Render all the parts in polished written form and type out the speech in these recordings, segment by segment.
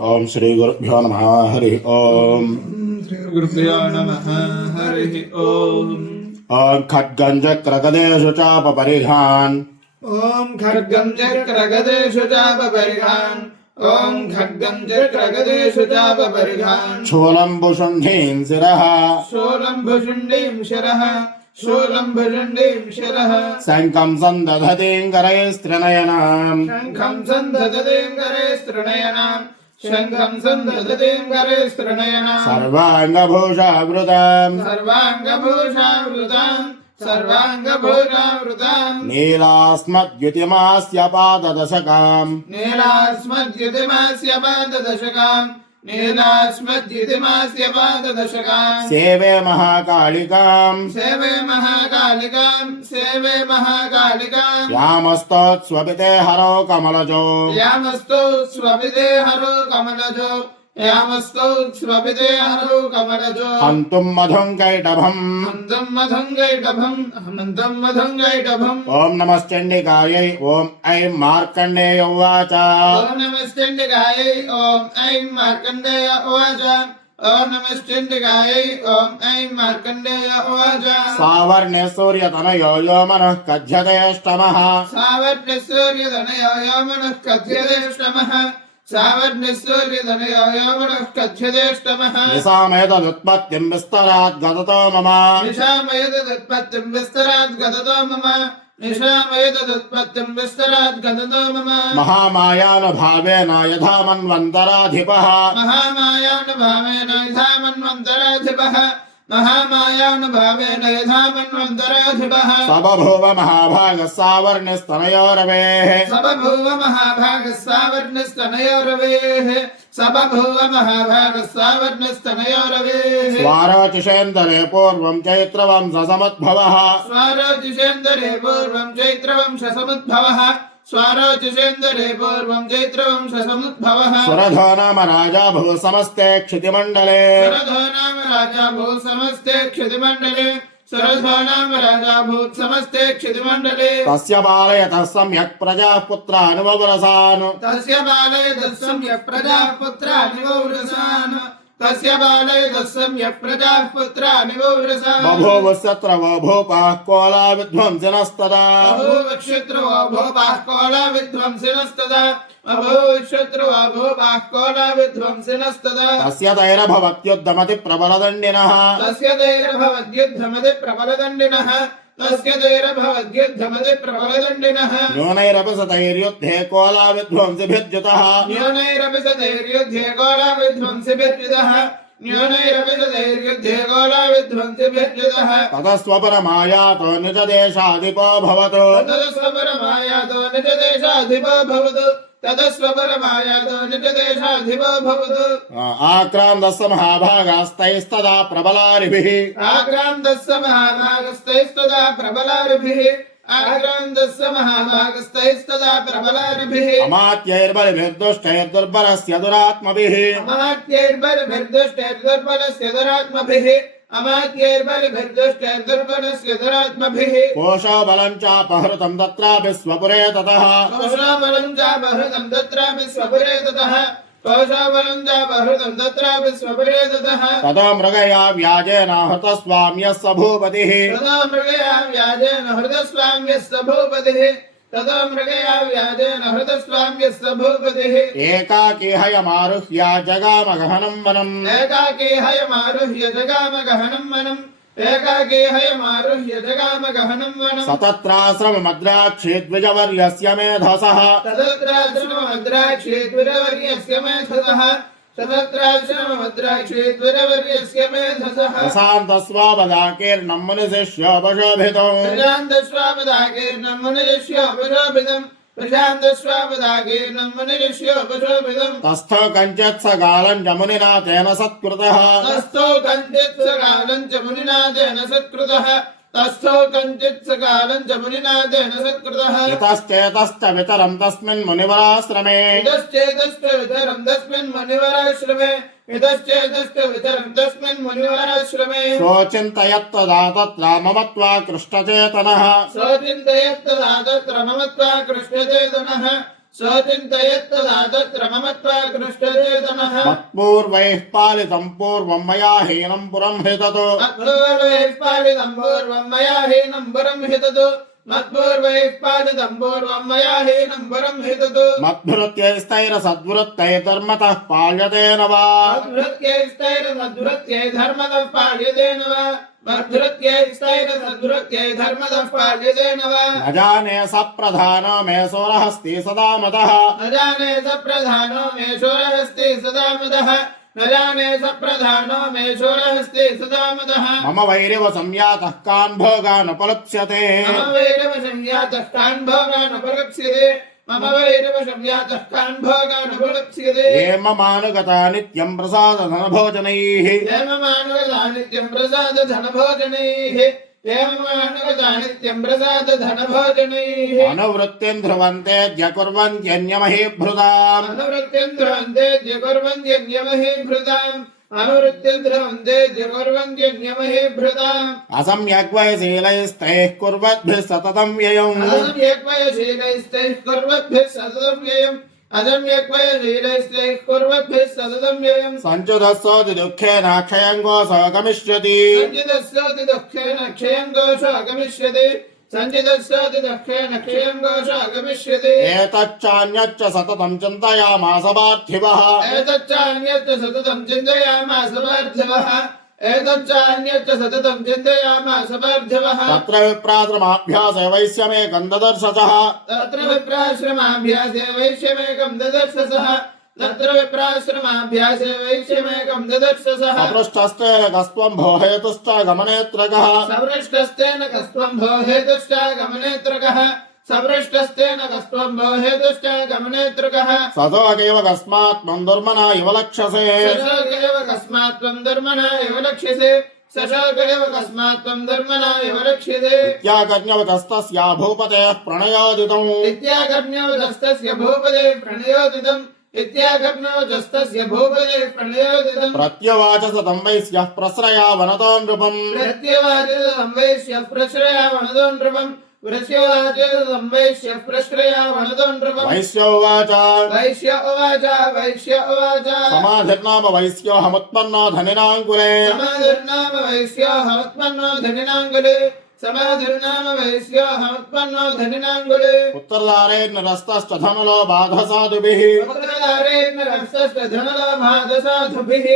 ओम श्री गुरुभ्यो नमः हरि ओम। श्री गुरुभ्यो नमः हरि ओम। ओम खड्गं चक्रगदेषु चापपरिघान्। ओम खड्गं चक्रगदेषु चापपरिघान्। ओम खड्गं चक्रगदेषु चापपरिघान्। शूलं भुषुण्डीं शिरः। शूलं भुषुण्डीं शिरः। शूलं भुषुण्डीं शिरः। शङ्खं सन्दधतीं करैस्त्रिनयनाम्। शङ्खं सन्दधतीं करैस्त्रिनयनाम्। शङ्खं सन्दधतीं करैस्त्रिनयनाम्। सर्वाङ्गभूषावृताम्। सर्वाङ्गभूषावृताम्। सर्वाङ्गभूषावृताम्। नीलास्मद्युतिमास्य पाददशकाम्। नीलास्मद्युतिमास्य पाददशकाम्। नीलास्मद्युतिमास्य पाददशकाम्। सेवे महाकालिकाम्। सेवे महाकालिकाम्। सेवे महाकालिकाम्। यामस्तोत्स्वपिते हरो कमलजो। यामस्तौ स्वपिते हरो कमलजो। यामस्तौ स्वपिते हरो कमलजो। हन्तुं मधुं कैटभम्। हन्तं मधुङ्गैटभम्। हन्तं मधुङ्गैटभम्। ओम नमश्चण्डिकायै ओम ऐं मार्कण्डेय उवाच। ॐ नमश्चण्डिकायै ॐ ऐं मार्कण्डेय उवाच। ॐ नमश्चण्डिकायै ॐ ऐं मार्कण्डेय उवाच। सावर्णे सूर्यतनयो यो मनः कथ्यतेऽष्टमः। सावर्णसूर्यतनयो यो मनः कथ्यतेऽष्टमः। सावर्णसूर्यतनयो यो मनः कथ्यतेऽष्टमः। निशामेतदुत्पत्तिं विस्तरात् गततो मम। निशामयतदुत्पत्तिं विस्तरात् गततो मम। निशामयतदुत्पत्तिं विस्तरात् गततो मम। महामायानुभावेन यथा मन्वन्तराधिपः। महामायानुभावेन यथा मन्वन्तराधिपः। महामायानुभावेन यथा मन्वन्तराधिपः। स बभूव महाभागः सावर्णस्तनयोरवेः। स बभूव महाभागः सावर्णस्तनयोरवेः। स बभूव महाभागः सावर्णस्तनयोरवेः। स्वारोचिषेन्दरे पूर्वं चैत्रवंशसमुद्भवः। स्वारोचिषेन्दरे पूर्वं चैत्रवंशसमुद्भवः। स्वारोचिषेन्दरे पूर्वं चैत्रवंशसमुद्भवः। सुरधो नाम राजा भू समस्ते क्षितिमण्डले। सुरधो नाम राजा भूत् समस्ते क्षितिमण्डले। सुरधो नाम राजा भूत् समस्ते क्षितिमण्डले। तस्य बालयतः सम्यक् प्रजाः पुत्रानुववरसान्। तस्य बालयतः सम्यक् प्रजाः पुत्रानिवौरसान्। तस्य बालयतः सम्यक् प्रजाः पुत्रानिवौरसान्। बभूवुस्यत्रवो भूपाः कोला विध्वंसिनस्तदा। बभूवक्षत्रुवो भूपाः कोला विध्वंसिनस्तदा। बभूवक्षत्रुवो भूपाः कोला विध्वंसिनस्तदा। तस्य तैरभवत्युद्धमति प्रबलदण्डिनः। तस्य दैरभवद्युद्धमति प्रबलदण्डिनः। तस्य दैरभवद्युद्धमति प्रबलदण्डिनः। न्यूनैरपि सतैर्युद्धे कोला विध्वंसिभिर्जितः। न्यूनैरपि सदैर्युद्धे कोला विध्वंसिभिर्जितः। न्यूनैरपि सदैर्युद्धे कोला विध्वंसिभिर्जितः। ततः स्वपरमायातो निजदेशाधिपो भवतु। ततस्वपरमायातो निजदेशाधिपो भवतु। ततस्वपरमायातो निजदेशाधिपो भवतु। आक्रान्तस्य महाभागास्तैस्तदा प्रबलारिभिः। आक्रान्तस्य महाभागस्तैस्तदा प्रबलारिभिः। आक्रान्तस्य महाभागस्तैस्तदा प्रबलारिभिः। अमात्यैर्बलिभिर्दुष्टैर्दुर्बलस्य दुरात्मभिः। अमात्यैर्बलिभिर्दुष्टैर्दुर्बलस्य दुरात्मभिः। अमात्यैर्बलिभिर्दुष्टैर्दुर्बलस्य दुरात्मभिः। कोशो बलं चापहृतं तत्रापि स्वपुरे ततः। कोशाबलं चापहृतं तत्रापि स्वपुरे ततः। कोशाबलं चापहृतं तत्रापि स्वपुरे ततः। ततो मृगया व्याजेन हृतस्वाम्यस्य भूपतिः। ततो मृगया व्याजेन हृतस्वाम्यस्य भूपतिः। ततो मृगया व्याजेन हृतस्वाम्यस्य भूपतिः। एकाकी हयमारुह्य जगाम गहनं वनम्। एकाकी हयमारुह्य जगाम गहनं वनम्। एकाकी हयमारुह्य जगाम गहनं वनम्। सतत्राश्रममद्राक्षे द्विजवर्यस्य मेधसः। ततत्राश्रममद्राक्षे द्विजवर्यस्य मेधसः। ततत्राश्रममद्राक्षे द्विजवर्यस्य मेधसः। प्रशान्तस्वापदाकीर्णं मुनिशिष्योपशोभितो। प्रशान्तस्वापदाकीर्णं मुनिशिष्योपशोभितम्। प्रशान्तस्वापदाकीर्णं मुनिशिष्योपशोभितम्। तस्थो कञ्चित् सकालं च मुनिना तेन सत्कृतः। तस्थो कञ्चित् सकालं च मुनिना तेन सत्कृतः। तस्थो कञ्चित् सकालं च मुनिना तेन सत्कृतः। इतश्चेतश्च वितरं तस्मिन् मुनिवराश्रमे। इतश्चेतश्च वितरं तस्मिन् मुनिवराश्रमे। इतश्चेतश्च वितरं तस्मिन् मुनिवराश्रमे। सोचिन्तयत्तदा तत्र ममत्वा कृष्णचेतनः। सोचिन्तयत्तदा तत्र ममत्वा कृष्णचेतनः। सोचिन्तयत्तदा तत्र ममत्वा कृष्टचेतनः मत्पूर्वैः पालितं पूर्वं मया हीनं पुरं हि तत् मत्पूर्वैः पालितं पूर्वं मया हीनं पुरं हि तत् मत्पूर्वैः पालितं पूर्वं मया हीनं पुरं हि तत् मद्भृत्यैस्तैरसद्वृत्तैर्धर्मतः पाल्यते न वा मद्भृत्यैस्तैरसद्वृत्यै धर्मतः पाल्यते न वा मद्भृत्यैस्तैरसद्वृत्यै धर्मतः पाल्यते न वा न जाने स प्रधानो मे सोरहस्ति सदा मदः न जाने स प्रधानो मे शूरहस्ति सदा मदः न जाने स प्रधानो मे शूरहस्ति सदा मदः मम वैरिव संयातः कान् भोगान् उपलप्स्यते मम वैरवशं यातः कान् भोगान् उपलप्स्यते मम वैरवशं यातः कान् भोगान् उपलप्स्यते ये ममानुगता नित्यं प्रसादधनभोजनैः हेममानुगता नित्यं प्रसादधनभोजनैः हेममानुगता नित्यं प्रसादधनभोजनैः अनुवृत्तिं ध्रुवन्तेऽद्य कुर्वन्त्यन्यमहीभृताम् अनुवृत्तिं ध्रुवन्ते कुर्वन्त्यन्यमहे भृताम् अनुवृत्तिं ध्रुवन्ते कुर्वन्त्यन्यमहे भृताम् असम्यग्वयशीलैस्तैः कुर्वद्भिः सततं व्ययम् असम्यक्वयशीलैस्तैः कुर्वद्भिः सततं व्ययम् असम्यक्वयशीलैस्तैः कुर्वद्भिः सततं व्ययम् सञ्चुदस्सोऽति दुःखेन क्षयं गोसो गमिष्यति सञ्चितस्योति दुःखेन क्षयं गोषो गमिष्यति सञ्चितस्योति दुःखेन क्षयं गोषो गमिष्यति एतच्चान्यच्च सततं चिन्तयामास पार्थिवः एतच्चान्यच्च सततं चिन्तयामास पार्थिवः एतच्चान्यच्च सततं चिन्तयामास पार्थिवः तत्र विप्राश्रमाभ्यासे वैश्यमेकं ददर्शसः तत्र विप्राश्रमाभ्यासे वैश्यमेकं ददर्शसः तत्र विप्राश्रमाभ्यासे वैश्यमेकं ददर्शसः अपृष्टस्तेन कस्त्वं भो हेतुश्च गमनेत्रकः सपृष्टस्तेन कस्त्वं भो हेतुश्च गमनेत्रकः सपृष्टस्तेन कस्त्वं भो हेतुश्च गमनेत्रकः सतोगैव कस्मात् मन्दुर्मना इव लक्ष्यसे सशोकैव कस्मात् त्वं धर्मणा इव लक्ष्यसे सशोकैव कस्मात् त्वं धर्मणा इव लक्ष्यसे इत्याकर्ण्यवतस्तस्या भूपतेः प्रणयोदितम् इत्याकर्ण्योदस्तस्य भूपदे प्रणयोदितम् इत्याकर्ण्योदस्तस्य भूपदे प्रणयोदितम् प्रत्युवाच सतं वैश्यः प्रस्रया वनतो नृपम् प्रत्यवाचलं वैश्यः प्रश्रया वनदो नृपम् प्रत्यवाचलं वैश्यः प्रश्रया वनदो नृपम् वैश्योवाच वैश्य उवाच वैश्य उवाच समाधिर्नाम वैश्योऽहमुत्पन्नो धनिनाङ्कुले समाधिर्नाम वैश्योऽहमुत्पन्नो धनिनाङ्कुले समाधिर्नाम वैश्योऽहमुत्पन्नो धनिनाङ्कुले उत्तरदारेर्निरस्तश्च धनुलो बाधसाधुभिः पुत्रधारेण रस्तश्च धनलाभादसाधुभिः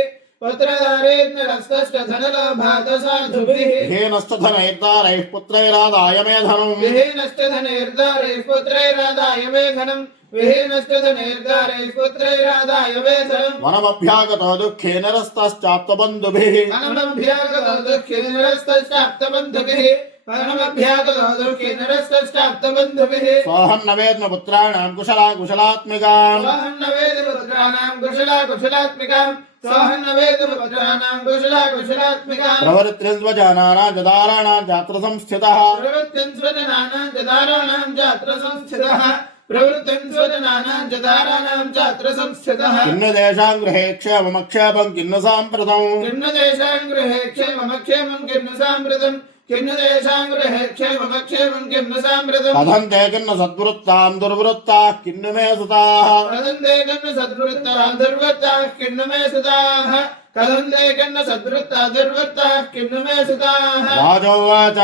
पुत्रधारेण रस्तश्च धनलाभादसाधुभिः हीनश्च धनैर्दारैः पुत्रैरादाय मे धनुम् विहीनश्च धनेर्दारैः पुत्रैरादाय मे धनम् विहीनश्च धनेर्दारैः पुत्रैरादाय मे धनम् वनमभ्यागतो दुःखे निरस्तश्चाप्तबन्धुभिः वनमभ्यागतो दुःखे निरस्तश्चाप्तबन्धुभिः वनमभ्यागतो दुःखे निरस्तश्चाप्तबन्धुभिः सोऽहं न वेद्म पुत्राणां कुशलात्मिकाम् सोऽहं न वेदपुत्राणां कुशलात्मिकाम् सोऽहं न वेदपुत्राणां कुशलात्मिकाम् प्रवृत्तिर्स्वजानानां जदाराणां चात्र संस्थितः प्रवृत्तिं स्वजनानां जदाराणां चात्र संस्थितः प्रवृत्तिं स्वजनानां जदाराणां चात्र संस्थितः किन्न तेषां गृहे क्षेममक्षेपं किन्न साम्प्रतम् किन्न तेषां गृहे क्षेममक्षेमं किन्न साम्प्रतम् किन्न तेषां गृहे क्षेममक्षेमं किन्न साम्प्रतम् कथन्ते किन्न सद्वृत्तां दुर्वृत्ताः किन्न मे सुताः कथन्ते किन्न सद्वृत्ताः दुर्वृत्ताः किन्न मे सुताः कथन्ते किन्न सद्वृत्ताः दुर्वृत्ताः किन्न मे सुताः राजोवाच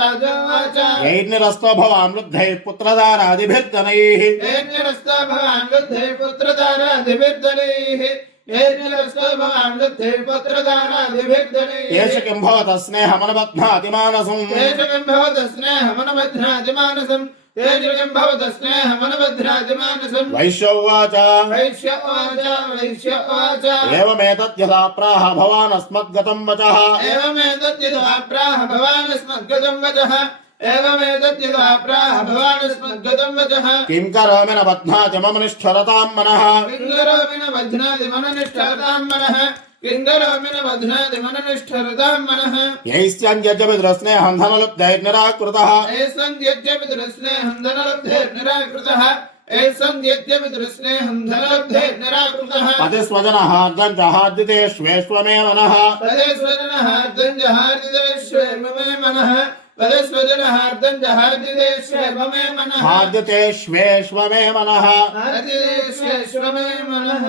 राजोवाच यैर्निरस्तो भवान् वृद्धैः पुत्रदारादिभिर्धनैः येनरस्तो भवान् वृद्धे पुत्रदारादिभिर्धनैः येनरस्तो भवान् वृद्धे पुत्रदारादिभिर्धनैः एष किं भवतः स्नेहमनुबध्नाति मानसम् तेष किं भवतः स्नेहमनुबध्नाति मानसम् तेष किं भवतः स्नेहमनुबध्नाति मानसम् वैश्योवाच वैश्य उवाच एवमेतद्यथा प्राह भवान् अस्मद्गतं वचः एवमेतद्यथा प्राह भवान् अस्मद्गतं वचः एवमेतद्यथा प्राह भवान् अस्मद्गतं वचः किं करोमि न बध्नाति मम निष्ठुरतां मनः किं करोमि न बध्नाति मननिष्ठरतां मनः किं करोमि न बध्नाति मननिष्ठरतां मनः यैस्यञ्जपि दृस्नेहं धनलुब्धैर्निराकृतः एषन्त्यज्यपि दृस्नेहं धनलब्धैर्निराकृतः एषन्त्यज्यपि दृस्नेहं धनलब्धैर्निराकृतः पतिस्वजनहार्दं च हार्दितेष्वेष्वमे मनः तदे स्वजनः अर्धञ्जहार्दितेष्वे ममे मनः पदस्वजनहार्दं च हार्दिदेष्वेवमे मनः हार्दितेष्वेष्वमे मनः हार्दिदेष्वेष्वमे मनः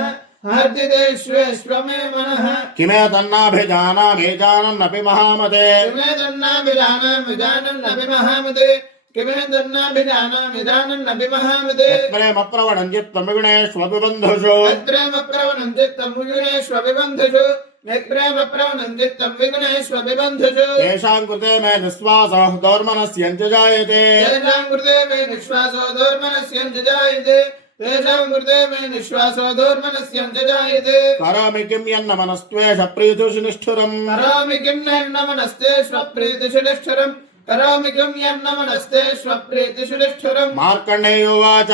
हार्दिदेष्वेष्वमे मनः किमेतन्नाभिजानामि जानन्नपि महामते किमेतन्नाभिजानामि जानन्नपि महामते किमेतन्नाभिजानामि जानन्नपि महामते प्रेम प्रवणं चित्तं विगुणेष्वपि बन्धुषु यत्प्रेम प्रवणं चित्तं विगुणेष्वपि बन्धुषु यत्प्रेम प्रवणं चित्तं विगुणेष्वपि बन्धुषु तेषां कृते मे निःश्वासः दौर्मनस्यञ्च जायते तेषां कृते मे निःश्वासो दौर्मनस्यञ्च जायते तेषां कृते मे निःश्वासो दौर्मनस्यञ्च जायते करोमि किं यन्न मनस्त्वेष प्रीतुषु निष्ठुरम् करोमि किं यन्न मनस्ते स्वप्रीतिषु निष्ठुरम् करोमि किं यन्न मनस्ते स्वप्रीतिषु निष्ठुरम् मार्कण्डेयोवाच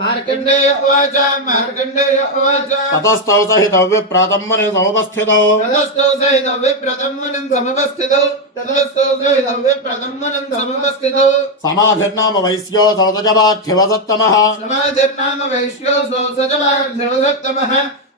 मार्कण्डेय उवाच मार्कण्डेय उवाच ततस्तौ सहितौ विप्रातं मुनिसमुपस्थितौ ततस्थौ सहितौ विप्रतं मुनिं समुपस्थितौ ततस्थौ सहितौ विप्रतं मुनिं समुपस्थितौ समाधिर्नाम वैश्योऽसौ तजपार्थिवसत्तमः समाधिर्नाम वैश्योऽसौ सजपार्थिवसत्तमः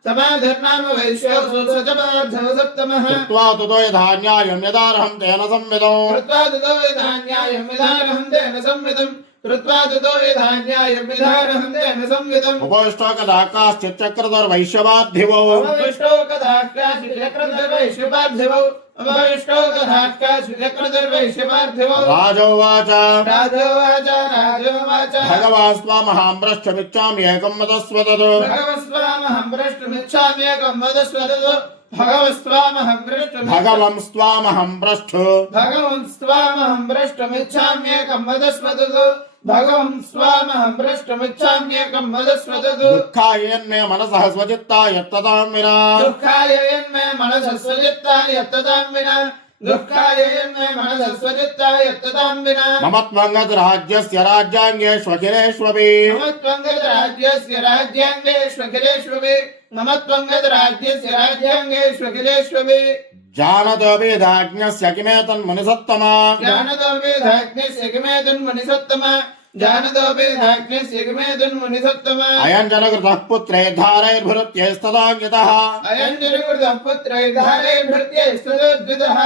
समाधिर्नाम वैश्योऽसौ सजपार्थिवसत्तमः कृत्वा तुतो यथान्यायं यदार्हं तेन संविदौ कृत्वा ततो यथान्यायं विधारहं तेन संविदम् कृत्वा ततो यथान्यायं विधारहं तेन संविदम् उपविष्टो कदा काश्चित् चक्रधरवैश्यवाद्धिवौ उपविष्टो कदा काश्चिच्चक्रधरवैश्यपार्थिवौ उपविष्टो कदा काश्चिच्चक्रधरवैश्यपार्थिवौ राजोवाच राजोवाच राजोवाच भगवान् स्वामहां भ्रष्टमिच्छामि एकं वदस्वदत् भगवस्त्वामहं भ्रष्टुमिच्छाम्येकं वदस्वदत् भगवस्त्वामहं भगवं स्वामहं भ्रष्टु भगवन्स्त्वामहं भ्रष्टुमिच्छाम्येकं वदस्वदत् भगवं स्वामहं भ्रष्टुमिच्छाम्येकं वदस्वदत् दुःखायन्मे मनसः स्वचित्ताय यत्ततां विना दुःखाय यन्मे मनसः स्वचित्ताय यत्ततां विना दुःखाय यन्मे मनसः स्वचित्ताय यत्ततां विना मम त्वङ्गतराज्यस्य राज्याङ्गेष्वखिलेष्वपि मम त्वङ्गतराज्यस्य राज्याङ्गेष्वखिलेष्वपि मम त्वङ्गतराज्यस्य राज्याङ्गेष्वखिलेष्वपि जानतोऽपि धाज्ञस्य किमेतन्मुनिसत्तमा जानतो वेदाज्ञस्य किमेतन्मुनिसत्तम जानतो वेदाज्ञस्य किमेतन्मुनिसत्तम अयं जनकृतः पुत्रे धारैर्भृत्यैस्तदाङ्गितः अयं जनिकृतः पुत्रै धारे भृत्यैस्तदोद्वितः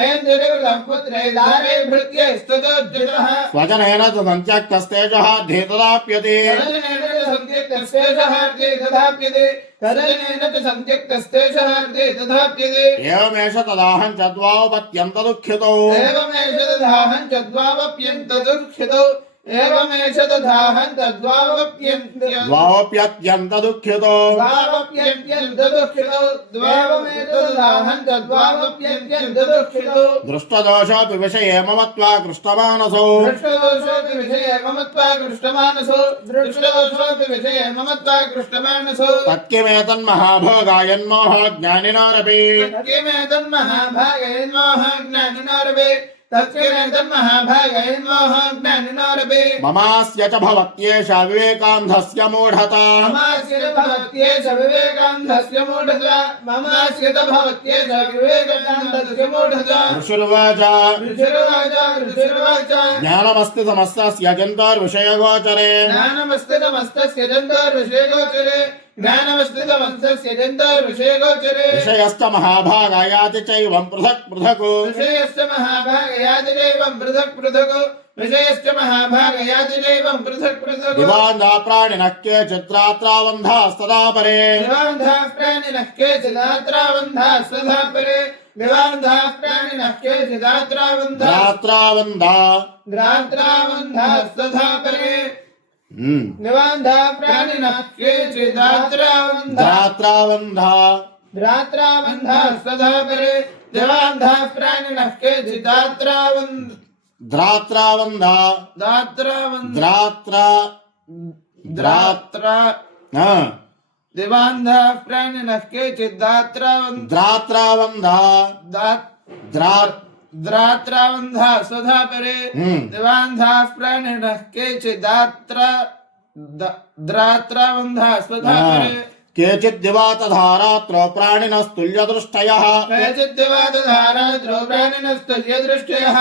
अयं जनिकृतः पुत्रै धारे भृत्यैस्तदोद्वितः स्वजनेन च सन्त्यक्तस्तेजः धेतदाप्यते तदजनेन च सन्त्यक्तस्तेषहार्थे तथाप्यते तदजनेन च सन्त्यक्तस्तेषहार्थे तथाप्यते एवमेष तदाहं च द्वावपत्यन्तदुःखितौ एवमेष तदाहं च द्वावप्यन्तदुःखितौ एवमेष तदाहं द्वावप्यत्यन्तदुःखितौ द्वावप्यन्तदुःखितौ द्वावमेष तदाहं च द्वावप्यन्तदुःखितौ दृष्टदोषोऽपि विषये मम त्वाकृष्टमानसौ दृष्टदोषोऽपि विषये मम त्वाकृष्टमानसो दृष्टदोषोऽपि विषये मम त्वाकृष्टमानसो तत्किमेतन्महाभोगायन्मोहो ज्ञानिनोरपि तत्किमेतन्महाभागयन्मोहज्ञानिनोरपि तत्किमेतन्महाभागयन्मोहज्ञानिनोरपि ममास्य च भवत्येषा विवेकान्धस्य मूढता ममास्य भवत्येष विवेकान्धस्य मूढता ममास्य भवत्येष विवेकान्धस्य मूढता ऋषिर्वाच ऋषिर्वाच ऋषिर्वाच ज्ञानमस्ति समस्तस्य जन्तोर्विषयगोचरे ज्ञानमस्तितमस्तस्य जन्तोर्विषयगोचरे ज्ञानमस्तितमस्तस्य जन्तोर्विषयगोचरे विषयश्च महाभागायाति चैवं पृथक् पृथक् विषयश्च महाभागयाति चैवं पृथक् पृथक् विषयश्च महाभागयाति चैवं पृथक् पृथक् दिवान्धा प्राणिनः केचिद्रात्रावन्धास्तदा परे विवान्धाः प्राणिनः केचिदात्रावन्धाः सदा परे विवान्धाः प्राणिनः केचिदात्रावन्धाः द्रात्रावन्धाः सदा परे निवान्धाः प्राणिनः केचिदात्रावन्धाः सदा परे दिवान्धाः प्राणिनः दिवान्धाः प्राणिनः केचिद्दात्रावन्धाः सदा परे दिवान्धाः प्राणिनः केचिदात्रावन्धाः सदा परे केचिद्दिवातधारात्रो प्राणिनस्तुल्यदृष्टयः केचिद्दिवातधारात्रो प्राणिनस्तुल्यदृष्टयः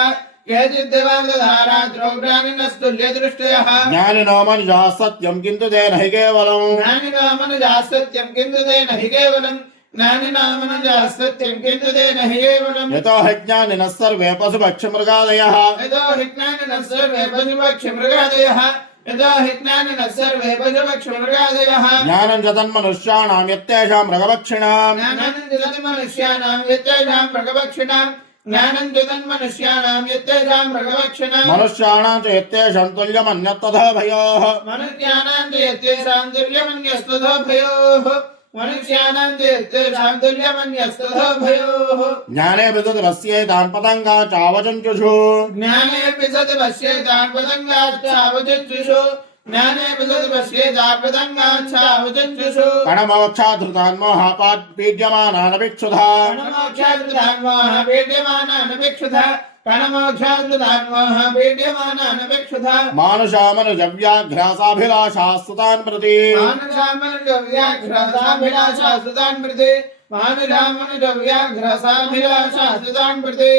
केचिद्दिवातधारात्रो प्राणिनस्तुल्यदृष्टयः ज्ञानिनो मनुजाः सत्यं किन्तु तेन हि केवलम् ज्ञानिनो मनुजाः सत्यं किन्तु तेन हि केवलम् ज्ञानिनामनुजास्तत्यं किन्तु तेन हि एवम् यतो हि ज्ञानिनः सर्वे पशुपक्षिमृगादयः यतो हि ज्ञानिनः सर्वे पशुपक्षिमृगादयः यतो हि ज्ञानिनः सर्वे पशुपक्षिमृगादयः ज्ञानं च तन्मनुष्याणां यत्तेषां मृगपक्षिणां ज्ञानं च तन्मनुष्याणां यत्तेषां मृगपक्षिणां ज्ञानं च तन्मनुष्याणां यत्तेषां मृगपक्षिणां मनुष्याणां च यत्तेषां तुल्यमन्यत्तथा भयोः मनुष्याणां च यत्तेषां तुल्यमन्यस्तथा भयोः मनुष्याणां च यत्तेषां तुल्यमन्यस्तथा भयोः ज्ञाने विदुरस्यैतान् पतङ्गा चावचञ्चुषु ज्ञानेऽपि सति पश्येतान् पतङ्गाश्चावचञ्चुषु ज्ञानेऽपि सति पश्येतान् पतङ्गाश्चावचञ्चुषु कणमोक्षाधृतान् मोहापात् पीड्यमानानभिक्षुधा मानुषामनुजव्याघ्रासाभिलाषास्तुतान् प्रति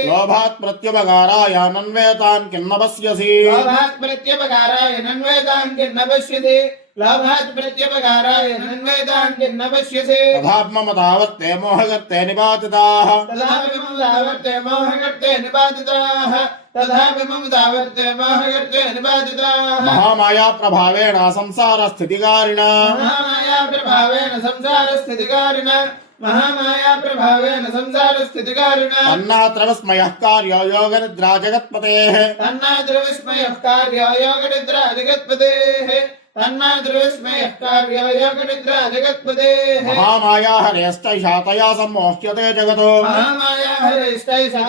लोभात् प्रत्यपकारायानन्वेतान् किन्न पश्यसि लोभात् प्रत्यपकाराय नन्वेतान् किन्न पश्यति लाभात् प्रत्यपकाराय नन्वेतान् किन्न पश्यसि तथात्मम तावत्ते मोहगर्ते निपातिताः तथापि मम दावर्ते मोहकर्ते निपातिताः तथापि मम दावर्ते मोहकर्ते निपातिताः महामाया प्रभावेण संसारस्थितिकारिणा महामाया प्रभावेण संसारस्थितिकारिणा महामाया प्रभावेण संसारस्थितिकारिणा तन्नात्र विस्मयः कार्यो योगनिद्रा जगत्पतेः तन्नात्र विस्मयः कार्यो योगनिद्रा जगत्पतेः तन्नात्र विस्मयः कार्यो योगनिद्रा जगत्पतेः महामाया हरेष्टैषा तया सम्मोह्यते जगतो महामाया हरेष्टैषा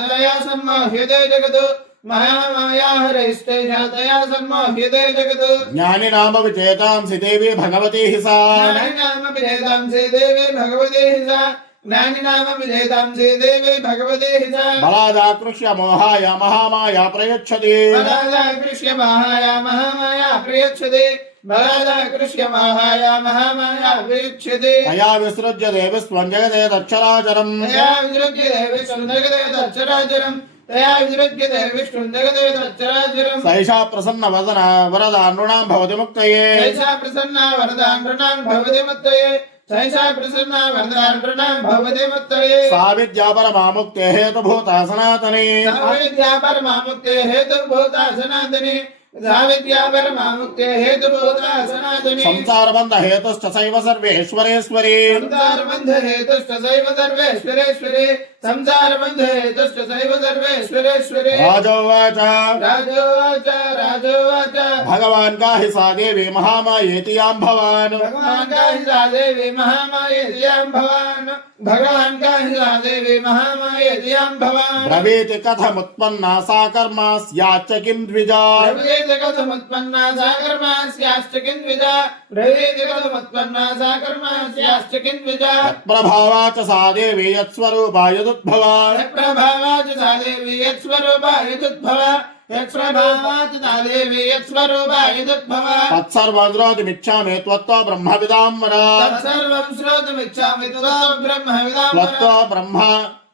सम्मोह्यते जगतो महामाया हरेष्टैषा तया सम्मोह्यते जगतो ज्ञानिनामपि चेतांसि देवी भगवती हि सा ज्ञानिनामपि चेतांसि देवी भगवती हि सा ज्ञानिनामपि चेतांसि देवी भगवती हि सा बलादाकृष्य मोहाय महामाया प्रयच्छति बलादाकृष्य माहाया महामाया प्रयच्छति बलादाकृष्य माहाया महामाया प्रयच्छति तया विसृज्य देविस्त्वं जगदे तच्चराचरम् तया विसृज्यते विष्णुं जगते तच्चराचरम् तया विसृज्यते विष्णुं जगते तच्चराचरम् सैषा प्रसन्नवदना वरदा नृणां भवति मुक्तये सैषा प्रसन्ना वरदा नृणां भवति मुक्तये सैषा प्रसन्ना वरदा नृणां भवति मुक्तये सा विद्या परमा मुक्तेः हेतुभूता सनातनी सा विद्या परमा मुक्तेः हेतुभूता सनातनी सा विद्या परमा मुक्तेः हेतुभूता सनातनी संसारबन्ध हेतुश्च सैव सर्वेश्वरेश्वरी संसारबन्ध हेतुश्च सैव सर्वेश्वरेश्वरे संसारबन्ध हेतुश्च सैव सर्वेश्वरेश्वरे राजोवाच राजोवाच राजोवाच भगवान् गाहि सा देवी महामायेति यां भवान् भगवान् गाहि सा देवी महामायेति यां भवान् भगवान् गाहि सा देवी महामायेति यां भवान् ब्रवीति कथमुत्पन्ना सा कर्मा स्याच्च किं द्विजा ब्रवीति कथमुत्पन्ना सा कर्मा स्याश्च किं द्विजा ब्रवीति कथमुत्पन्ना सा कर्मा स्याश्च किं द्विजा प्रभावा च सा देवी यत्स्वरूपा यदुद्भवा प्रभावाच सा देवी यत्स्वरूपा यदुद्भवा यत्प्रभावाच सा देवी यत्स्वरूपा यदुद्भवा तत्सर्वं श्रोतुमिच्छामि त्वत्तो ब्रह्मविदां वद तत्सर्वं श्रोतुमिच्छामि त्वत्तो ब्रह्मविदां त्वत्तो ब्रह्म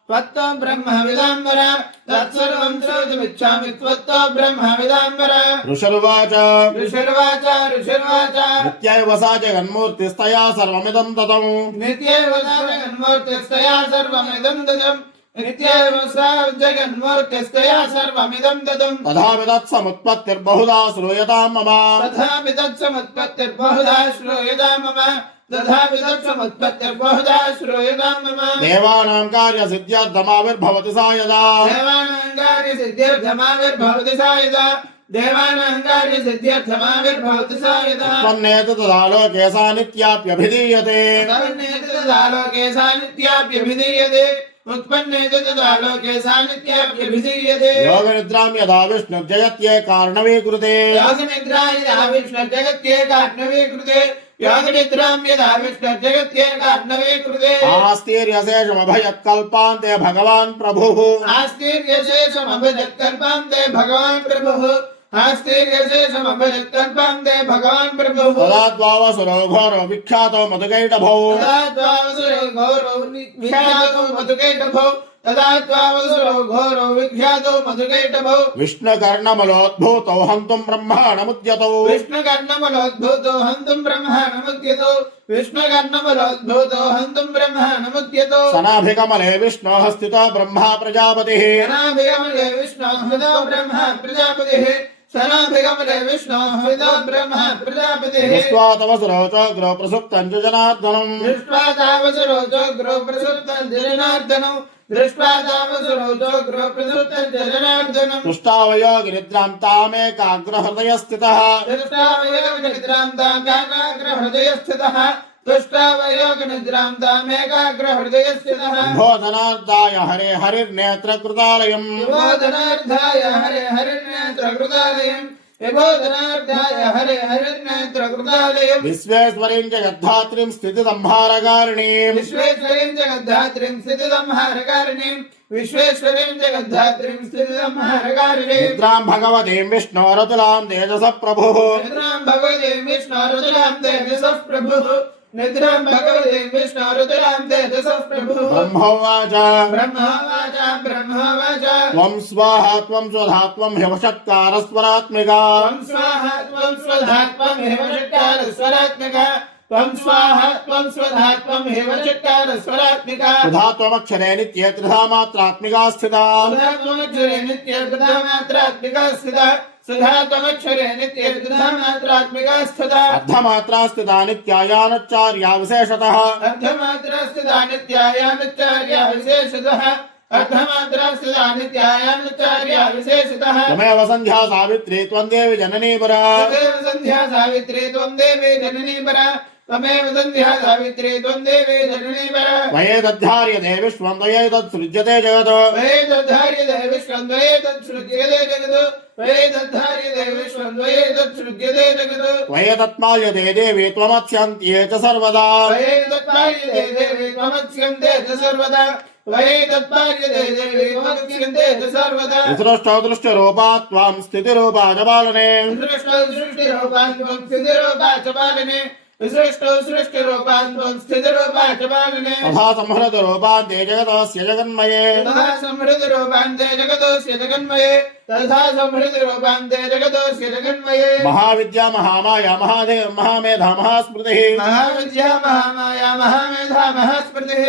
त्वत्तो ब्रह्मविदाम्बर तत्सर्वं श्रोतुमिच्छामि त्वत्तो ब्रह्मविदाम्बर ऋषरुवाच ऋषिर्वाच ऋषिर्वाच नित्यैव सा जगन्मूर्तिस्तया सर्वमिदं ततम् नित्यैव सा जगन्मूर्तिस्तया सर्वमिदं ददम् नित्यैव सा जगन्मूर्तिस्तया सर्वमिदं ददम् तथापि तत्समुत्पत्तिर्बहुधा श्रूयतां मम तथापि तत्समुत्पत्तिर्बहुधा श्रूयतां मम तथापि तत्समुत्पत्तिर्बहुधा श्रूयतां मम देवानां कार्यसिद्ध्यर्थमाविर्भवति सा यदा देवानां कार्यसिद्ध्यर्थमाविर्भवति सा यदा देवानां कार्यसिद्ध्यर्थमाविर्भवति सा यदा उत्पन्नेतु तदालोके सा नित्याप्यभिधीयते उत्पन्नेतु तदालोके सा नित्याप्यभिधीयते उत्पन्नेतु तदालोके सा नित्याप्यभिधीयते योगनिद्रां यदा विष्णुर्जगत्ये कार्णवीकृते योगनिद्रा यदा विष्णुर्जगत्येकार्णवीकृते योगनिद्रां यदा विष्णुर्जगत्येकार्णवीकृते आस्तिर्यशेषमभयत्कल्पान्ते भगवान् प्रभुः आस्तिर्यशेषमभजत्कल्पान्ते भगवान् प्रभुः आस्तिर्यशेषमभजत्कल्पान्ते भगवान् प्रभुः तदा द्वावसुरो घोरो विख्यातो मधुकैटभौ तदा द्वावसुरो घोरो विख्यातो मधुकैटभौ तदा त्वावसरो घोरो विख्यातो मधुकैटभौ विष्णुकर्णमलोद्भूतौ हन्तुं ब्रह्माणमुद्यतौ विष्णुकर्णमलोद्भूतो हन्तुं ब्रह्माणमुद्यतो विष्णुकर्णमलोद्भूतो हन्तुं ब्रह्माणमुद्यतो सनाभिकमले विष्णोः स्थितो ब्रह्मा प्रजापतिः सनाभिकमले विष्णोः स्थितो ब्रह्मा प्रजापतिः सनाभिकमले विष्णोः स्थितो ब्रह्मा प्रजापतिः दृष्ट्वा तव सरोचोग्रो प्रसुप्तं च जनार्दनम् दृष्ट्वा तावसरो चोग्रो प्रसुप्तं जनार्दनम् दृष्ट्वा तावसरो चोग्रो प्रसुप्तं जनार्दनम् तुष्टावयोगिनिद्रां तामेकाग्रहृदयस्थितः दृष्टावयोगनिद्रां तामेकाग्रहृदयस्थितः तुष्टावयोगनिद्रां तामेकाग्रहृदयस्थितः बोधनार्दाय हरे हरिर्नेत्रकृतालयम् विबोधनार्थाय हरे हरिर्नेत्रकृतालयम् विबोधनार्थाय हरे हरिर्नेत्रकृतालयम् विश्वेश्वरीं जगद्धात्रीं स्थितिसंहारकारिणीम् विश्वेश्वरीं जगद्धात्रीं स्थितिसंहारकारिणीम् विश्वेश्वरीं जगद्धात्रीं स्थितिसंहारकारिणीम् निद्रां भगवतीं विष्णोरतुलां तेजसः प्रभुः निद्रां भगवतीं विष्णोरुद्रां तेजसः प्रभुः निद्रां भगवतीं विष्णोरुद्रां तेजसः प्रभुः ब्रह्मोवाच ब्रह्मवाच त्वं स्वाहा त्वं स्वधा त्वं ह्यवषट्कारस्वरात्मिका त्वं स्वाहा त्वं स्वधा त्वं हेवषट्कारस्वरात्मिका त्वं स्वाहा त्वं स्वधा त्वं हेवषट्कारस्वरात्मिका सुधा त्वमक्षरे नित्ये त्रिधा मात्रात्मिका स्थिता सुधा त्वमक्षरे नित्ये त्रिधा मात्रात्मिका स्थिता सुधा त्वमक्षरे नित्ये त्रिधा मात्रात्मिका स्थिता अर्धमात्रा स्थिता नित्यायानुच्चार्या विशेषतः अर्धमात्रा स्थिता नित्यायानुच्चार्या विशेषतः अर्धमात्रा स्थिता नित्यायानुच्चार्या विशेषतः त्वमेव सन्ध्या सावित्री त्वं देवी जननी परा त्वमेव सन्ध्या सावित्री त्वं देवी जननी परा त्वमेव सन्ध्या सावित्री त्वं देवी जननी परा त्वयेतद्धार्यते विश्वं त्वयैतत्सृज्यते जगत् त्वयेतद्धार्यते विश्वं त्वयेतत्सृज्यते जगत् त्वयेतद्धार्यते विश्वं त्वयेतत्सृज्यते जगत् त्वयेतत्माल्यते देवी त्वमत्स्यन्त्ये च सर्वदा त्वयेतत्पाल्यते देवी त्वमत्स्यन्ते च सर्वदा त्वयेतत्पाल्यते देवी त्वमत्स्यन्ते च सर्वदा विसृष्टौ दृष्टिरूपा त्वां स्थितिरूपा च पालने विसृष्टौ सृष्टिरूपान् त्वं स्थितिरूपा च पालने विसृष्टौ सृष्टिरूपान् त्वं स्थितिरूपा च पालने तथा संहृतरूपान् ते जगतस्य जगन्मये तथा संहृतिरूपान् ते जगतोऽस्य जगन्मये तथा संहृतिरूपान् ते जगतोऽस्य जगन्मये महाविद्या महामाया महादेव महामेधा महास्मृतिः महाविद्या महामाया महामेधा महास्मृतिः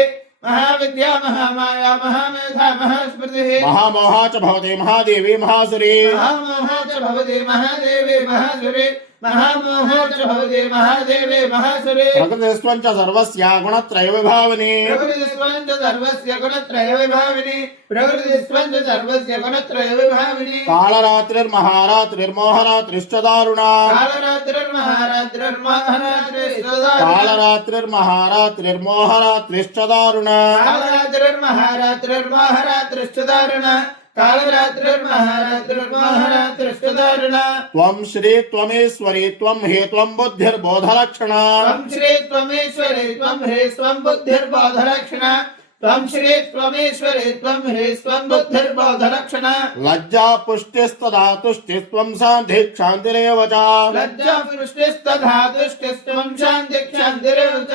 महाविद्या महामाया महामेधा महास्मृतिः महामोहा च भवति महादेवी महासुरी महामोहा च भवति महादेवी महासुरे महामोहा च भवति महादेवी महासुरे प्रकृतिस्त्वं च सर्वस्य गुणत्रय विभाविनी प्रकृतिस्त्वं च सर्वस्य गुणत्रय विभाविनी प्रकृतिस्त्वं च सर्वस्य गुणत्रय विभाविनी कालरात्रिर्महारात्रिर्मोहरात्रिश्च दारुणा कालरात्रिर्महारात्रिर्मोहरात्रिश्च दारुणा कालरात्रिर्महारात्रिर्मोहरात्रिश्च दारुणा कालरात्रिर्महारात्रिर्मोहरात्रिश्च दारुणा त्वं श्री त्वमेश्वरी त्वं हे त्वं बुद्धिर्बोधलक्षणा त्वं श्री त्वमेश्वरी त्वं हे स्वं बुद्धिर्बोधलक्षणा त्वं श्री त्वमेश्वरी त्वं हे स्वं बुद्धिर्बोधलक्षणा लज्जा पुष्टिस्तदा तुष्टिस्त्वं शान्तिः क्षान्तिरेव च लज्जा पुष्टिस्तथा तुष्टिस्त्वं शान्तिः क्षान्तिरेव च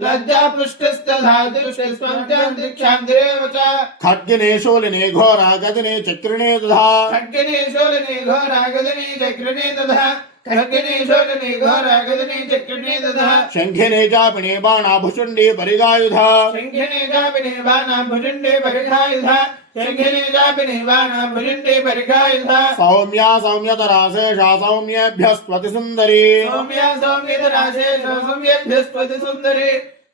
लज्जा पुष्टिस्तथा तुष्टिस्त्वं शान्तिः क्षान्तिरेव च खड्गिने शूलिने घोरा गजने चक्रिणे तथा खड्गिने शूलिने घोरा गजने चक्रिणे तथा खड्गिने शूलिने घोरा गजने चक्रिणे तथा शङ्खिने चापिने बाणा भुषुण्डे परिगायुधा शङ्खिने चापिने बाणा भुजण्डे परिघायुधा शङ्खिने चापिने बाणा भुजण्डे परिघायुधा सौम्या सौम्यतरा शेषा सौम्येभ्यस्त्वति सुन्दरी सौम्या सौम्यतराशेष सौम्येभ्यस्त्वति सुन्दरी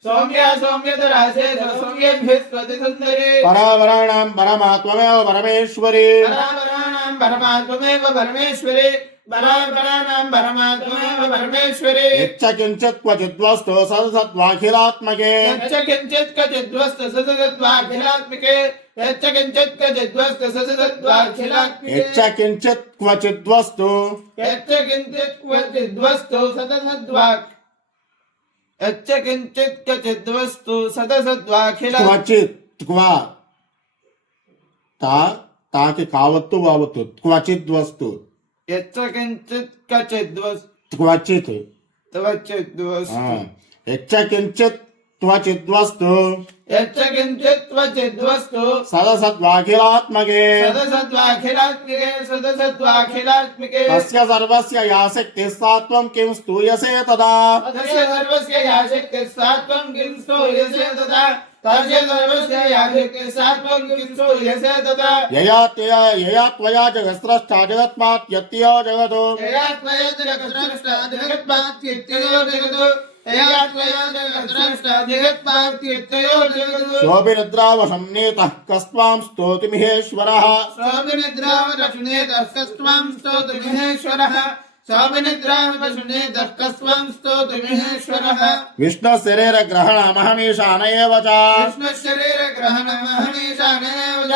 सौम्या सौम्यतराशेष सौम्येभ्यस्त्वति सुन्दरी परावराणां परमा त्वमेव परमेश्वरी परापराणां परमा त्वमेव परमेश्वरी परापराणां परमा त्वमेव परमेश्वरी यच्च किञ्चित् क्वचिद्वस्तु सदसत्त्वाखिलात्मके यच्च किञ्चित् क्वचिद्वस्तु सततत्त्वाखिलात्मिके यच्च किञ्चित् क्वचिद्वस्तु सततत्त्वाखिलात्मिके यच्च किञ्चित् क्वचिद्वस्तु यच्च किञ्चित् क्वचिद्वस्तु सततद्वाक् यच्च किञ्चित् क्वचिद्वस्तु सतसद्वाखिला क्वचित् क्वा ताकि कावत्तु वावत्तु क्वचिद्वस्तु यच्च किञ्चित् क्वचिद्वस्तु क्वचित् क्वचिद्वस्तु यच्च किञ्चित् त्वचिद्वस्तु यच्च किञ्चित् त्वचिद्वस्तु सदसद्वाखिलात्मके सदसद्वाखिलात्मिके सदसद्वाखिलात्मिके तस्य सर्वस्य या शक्तिः सा त्वं किं स्तूयसे तदा तस्य सर्वस्य या शक्तिः सा त्वं किं स्तूयसे तदा तस्य सर्वस्य या शक्तिः सा त्वं किं स्तूयसे तदा यया त्वया जगत्स्रष्टा जगत्मात्यत्यो जगतो यया त्वया जगत्स्रष्टा जगत्मात्यत्यो जगतो यया त्वया जगत्स्रष्टा जगत्मात्यत्यो जगतो सोऽपि निद्रावशं नीतः कस्त्वां स्तोतिमिहेश्वरः स्वामिनिद्रावदशुनेतस्त्वां स्तोतुमिहेश्वरः स्वामिनिद्रावदशुनेतस्त्वां स्तोतुमिहेश्वरः विष्णुशरीरग्रहणमहमीशान एव च विष्णुशरीरग्रहणमहमीशानेव च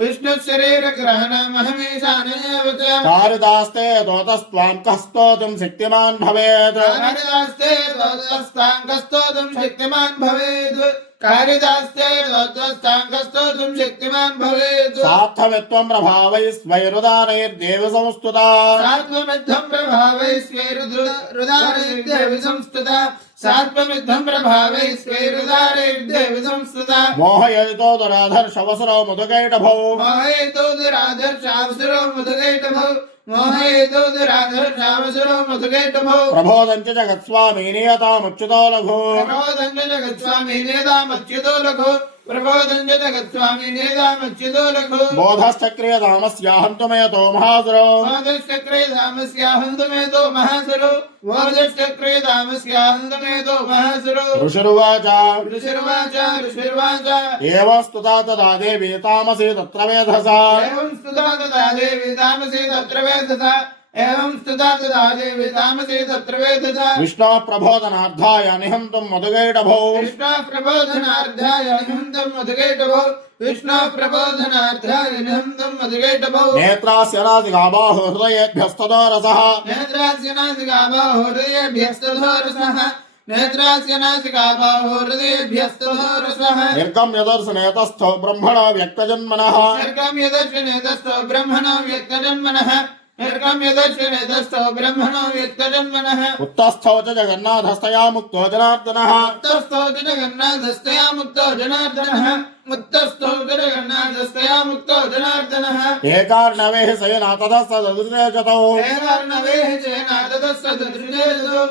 विष्णुशरीरग्रहणमहमीशानेव च कारिदास्ते दोतस्त्वां कः स्तोतुं शक्तिमान् भवेत् कारिदास्ते दोतस्ताङ्कस्तोतुं शक्तिमान् भवेत् कारिदास्ते दोतस्ताङ्कस्तोतुं शक्तिमान् भवेत् सार्थमित्वं प्रभावैः स्वैरुदानैर्देव संस्तुता सात्वमिद्धं प्रभावैः स्वैरुदारैर्देवि संस्तुता सात्वमिद्धं प्रभावैः स्वैरुदारैर्देवि संस्तुता मोहयितो दुराधर्षवसुरो मुदुकैटभौ मोहयितो दुराधर्षावसुरो मुदुकैटभौ मोहयितो दुराधर्षावसुरो मुदुकैटभौ प्रबोधं च जगत्स्वामी नियतामुच्युतो लघु प्रबोधं च जगत्स्वामी नेदामच्युतो लघु प्रबोधं च जगत्स्वामी नेदामच्युतो लघु बोधश्चक्रियधामस्याहं त्वमयतो महासुरो मोदश्चक्रे धामस्याहं तुमेतो महासुरो मोदश्चक्रे धामस्याहं तुमेतो महासुरो ऋषिरुवाच ऋषिर्वाच ऋषिर्वाच एवं स्तुता तदा देवी तामसी तत्र वेधसा एवं स्तुता तदा देवी तामसी तत्र वेधसा एवं स्तुता तदा देवी तामसी तत्र वेधसा विष्णोः प्रबोधनार्थाय निहन्तुं मधुकैटभौ विष्णु प्रबोधनार्थाय निहन्तं मधुकैटभौ विष्णु प्रबोधनार्थाय निहन्तं मधुकैटभौ नेत्रास्य नासिकाबाहो हृदयेभ्यस्ततो रसः नेत्रास्य नासिकाबाहो हृदयेभ्यस्ततो रसः नेत्रास्य नासिकाबाहो हृदयेभ्यस्ततो रसः निर्गम्य दर्शनेतस्थो ब्रह्मणो व्यक्तजन्मनः निर्गम्य दर्शनेतस्थो ब्रह्मणो व्यक्तजन्मनः निर्गम्य दर्शनेतस्थो ब्रह्मणो व्यक्तजन्मनः उत्तस्थो च जगन्नाथस्तया मुक्तो जनार्दनः मुक्तस्थो च जगन्नाथस्तया मुक्तो जनार्दनः मुक्तस्थो च जगन्नाथस्तया मुक्तो जनार्दनः एकार्णवेः सयना ततः सदृशतो एकार्णवेः चयनाततस्सदृशेततो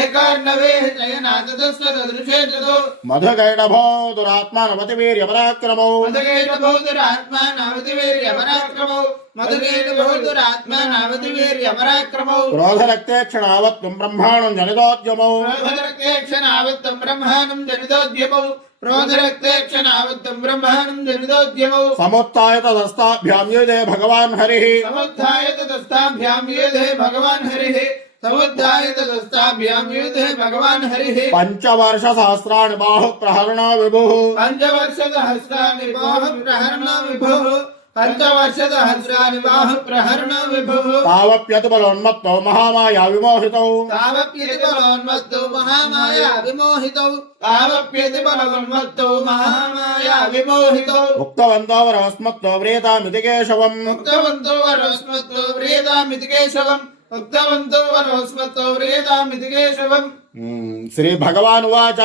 एकार्णवेः चयनाततस्सदृशेततो मधुकैटभो दुरात्मानवतिवीर्यपराक्रमौ मधुकैटभौदुरात्मानावतिवीर्यपराक्रमौ मधुकैटभौदुरात्मानावतिवीर्यपराक्रमौ क्रोधरक्ते क्षणावत्वं ब्रह्माणं जनितोद्यमौ क्रोधरक्ते क्षणावत्तं ब्रह्माणं जनितोद्यमौ क्रोधरक्ते क्षणावत्तं ब्रह्माणं जनितोद्यमौ समुत्थाय तदस्ताभ्यां युधे भगवान् हरिः समुत्थाय ततस्ताभ्यां युधे भगवान् हरिः समुद्धाय ततस्ताभ्यां युधे भगवान् हरिः पञ्चवर्षसहस्राणि बाहुप्रहरणो विभुः पञ्चवर्षसहस्राणि बाहुप्रहरणो विभुः पञ्चवर्षसहस्राणि बाहुप्रहरणो विभुः तावप्यतिबलोन्मत्तो महामाया विमोहितौ तावप्यतिबलोन्मत्तो महामाया विमोहितौ तावप्यतिबलोन्मत्तो महामाया विमोहितौ उक्तवन्तो वरस्मत्तो व्रेतामिति केशवम् उक्तवन्तो वरोस्मत्तो व्रेतामिति केशवम् उक्तवन्तो वरोस्मत्तो व्रेतामिति केशवम् श्रीभगवानुवाच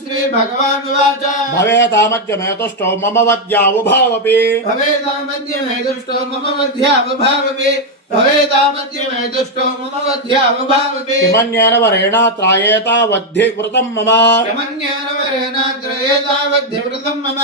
श्रीभगवानुवाच भवेतामद्य मे तुष्टो मम वद्यावुभावपि भवेतामद्य मे तुष्टो मम वद्यावुभावपि भवेतामद्य मे तुष्टो मम वद्यावुभावपि किमन्येन वरेणात्रायेतावद्धिवृतं मम किमन्येन वरेणात्रायेतावद्धिवृतं मम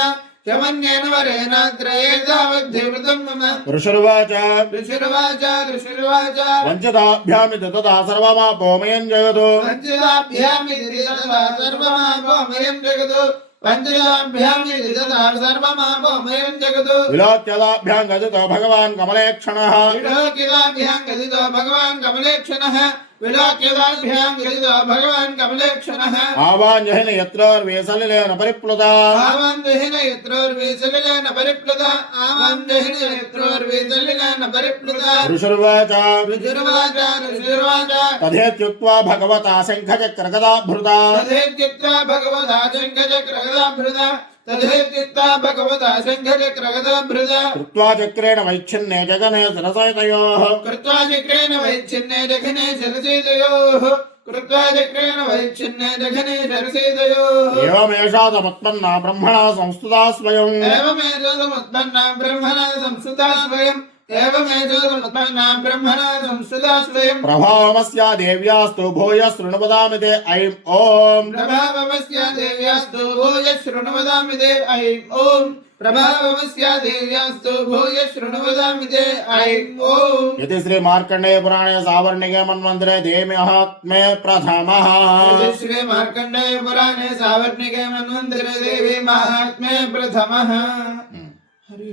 शमन्येन वरेणाग्रयेतावद्धिवृतं मम ऋषिर्वाच ऋषिर्वाच ऋषिर्वाच वञ्चिताभ्यामिति तथा सर्वमापोमयं जगतो पञ्चदाभ्यामिति तथा सर्वमापोमयं जगतो पञ्चदाभ्यामिति तथा सर्वमापोमयं जगतो विलोक्यदाभ्यां गदितो भगवान् कमलेक्षणः विलोक्यदाभ्यां गदितो भगवान् कमलेक्षणः विलोक्यदाभ्यां गदितो भगवान् कमलेक्षणः आवाञ्जहिन यत्रोर्वेसलिलेन परिप्लुता आवाञ्जहिन यत्रोर्वेसलिलेन परिप्लुता आवाञ्जहिन यत्रोर्वेसलिलेन परिप्लुता ऋषिर्वाच ऋषिर्वाच ऋषिर्वाच तथेत्युक्त्वा भगवता शङ्खचक्रगदाभृता तथेत्युक्त्वा भगवता शङ्खचक्रगदाभृता तथेत्युक्त्वा भगवता शङ्खचक्रगदाभृता कृत्वा चक्रेण वैच्छिन्ने जगने सरसैतयोः कृत्वा चक्रेण वैच्छिन्ने जघने शिरसितयोः कृत्वा चक्रेण वैच्छिन्ने जघने शरसेदयोः एवमेषा समुत्पन्ना ब्रह्मणा संस्तुता स्वयम् एवमेतदमुत्पन्ना ब्रह्मणा संस्कृता स्वयम् एवमेतदमुत्पन्ना ब्रह्मणा संस्कृता स्वयम् प्रभावमस्या देव्यास्तु भूय शृणुवदामि ते ऐं ॐ प्रभावमस्या देव्यास्तु भूय शृणुवदामि ते ऐं ॐ प्रभावमस्या देव्यास्तु भूय शृणुवदामि ते ऐं ॐ इति श्री मार्कण्डेय पुराणे सावर्णिके मन्वन्तरे देवमहात्म्ये प्रथमः श्री मार्कण्डेय पुराणे सावर्णिके मन्वन्तरे देवी महात्म्ये प्रथमः हरि